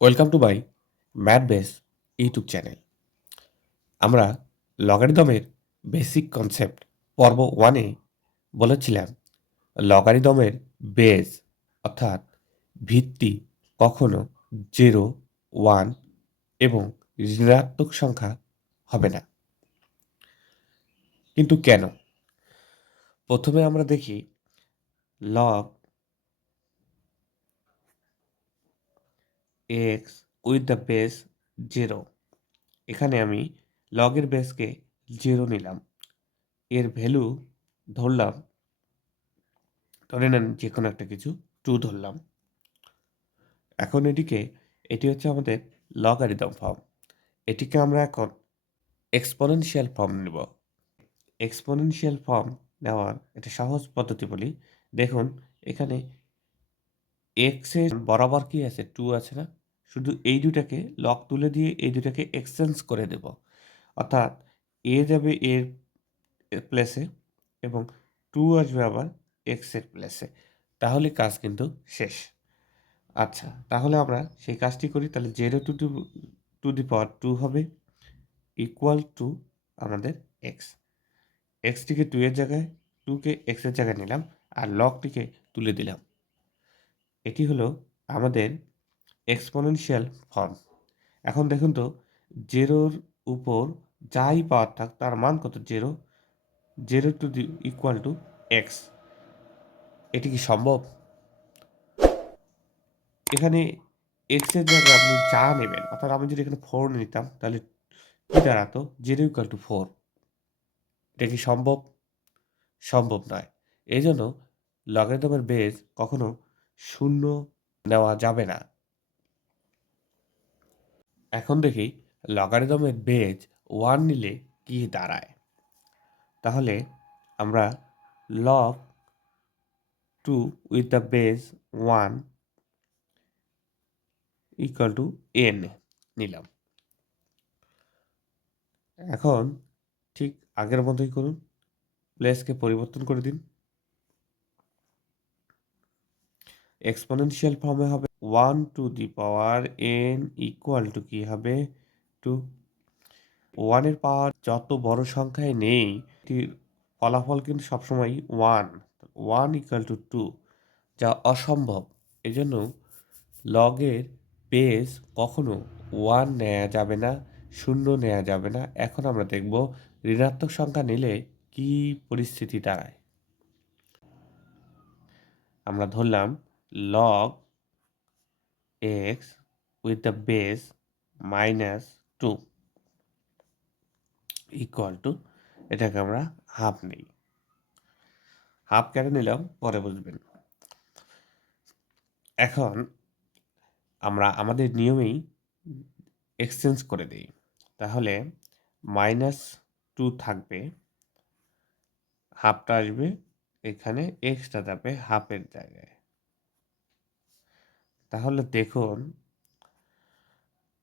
Welcome to my math base YouTube channel. আমরা লগারিদমের basic concept পর্ব ওয়ানে বলেছিলাম, লগারিদমের বেস অর্থাৎ ভিত্তি কখনো জিরো, ওয়ান এবং ঋণাত্মক সংখ্যা হবে না। কিন্তু কেন? প্রথমে আমরা দেখি log x with the base zero এখানে আমি লগের বেসকে জিরো নিলাম। এর ভ্যালু ধরলাম, ধরে নেন যে কোনো একটা কিছু টু ধরলাম। এখন এটিকে, এটি হচ্ছে আমাদের লগারিদম ফর্ম এটিকে আমরা এখন এক্সপোনেনশিয়াল ফর্ম নেব। এক্সপোনেনশিয়াল ফর্ম নেওয়ার একটা সহজ পদ্ধতি বলি। দেখুন, এখানে এক্সের বরাবর কি আছে? টু আছে না? শুধু এই দুটাকে লক তুলে দিয়ে এই দুটাকে এক্সচেঞ্জ করে দেব। অর্থাৎ এ যাবে এর প্লেসে এবং টু আসবে আবার এক্সের প্লেসে তাহলে কাজ কিন্তু শেষ। আচ্ছা তাহলে আমরা সেই কাজটি করি। তাহলে zero to to to the power two হবে ইকুয়াল টু আমাদের এক্স এক্সটিকে টু এর জায়গায় টুকে এক্সের জায়গায় নিলাম আর লকটিকে তুলে দিলাম। এটি হলো আমাদের এক্সপোনেনশিয়াল ফর্ম এখন দেখুন তো জেরোর উপর যাই পাওয়ার থাক, তার মান কত? Zero zero to the equal to x এটি কি সম্ভব? এখানে এক্সের জায়গায় আপনি যা নেবেন, অর্থাৎ আমি যদি এখানে ফোর নিতাম, তাহলে কি দাঁড়াতো? জিরো ইকুয়াল টু ফোর এটা কি সম্ভব? সম্ভব নয়। এই জন্য লগারিদমের বেস কখনো শূন্য নেওয়া যাবে না। এখন দেখি লগারিদমের বেজ ওয়ান নিলে কি দাঁড়ায়। তাহলে আমরা log two with the base one equal to n নিলাম। এখন ঠিক আগের মতোই করুন প্লেসকে পরিবর্তন করে দিন। এক্সপোনেনশিয়াল ফর্মে হবে one to the power n equal to কী হবে? টু ওয়ানের পাওয়ার যত বড় সংখ্যায় নেই, এটির ফলাফল কিন্তু সবসময় one one equal to two যা অসম্ভব। এজন্য লগের বেস কখনো ওয়ান নেওয়া যাবে না, শূন্য নেওয়া যাবে না। এখন আমরা দেখব ঋণাত্মক সংখ্যা নিলে কি পরিস্থিতি দাঁড়ায়। আমরা ধরলাম log x with the base minus 2 equal to এটাকে আমরা হাফ নেই। হাফ কেন নিলাম, পরে বুঝবেন। এখন আমরা আমাদের নিয়মেই এক্সচেঞ্জ করে দিই। তাহলে মাইনাস টু থাকবে হাফটা আসবে, এখানে এক্সট্রা যাবে হাফের জায়গায়। তাহলে দেখুন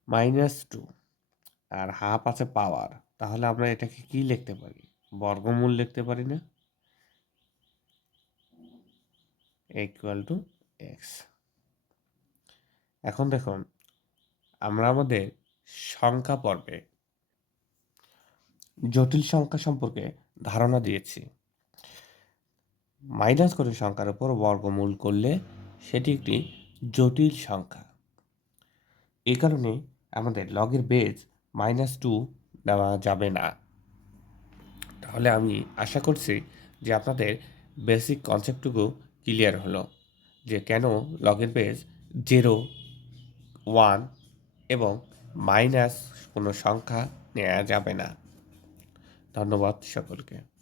মাইনাস টু আর হাফ আছে পাওয়ার তাহলে আমরা এটাকে কি লিখতে পারি? বর্গমূল লিখতে পারি না? ইকুয়াল টু এক্স এখন দেখুন, আমরা আমাদের সংখ্যা পর্বে জটিল সংখ্যা সম্পর্কে ধারণা দিয়েছি। মাইনাস করে সংখ্যার উপর বর্গমূল করলে সেটি একটি জটিল সংখ্যা। এই কারণে আমাদের লগের বেজ মাইনাস টু দেওয়া যাবে না। তাহলে আমি আশা করছি যে আপনাদের বেসিক কনসেপ্টটুকু ক্লিয়ার হলো, যে কেন লগের বেজ জিরো ওয়ান এবং মাইনাস কোনো সংখ্যা নেওয়া যাবে না। ধন্যবাদ সকলকে।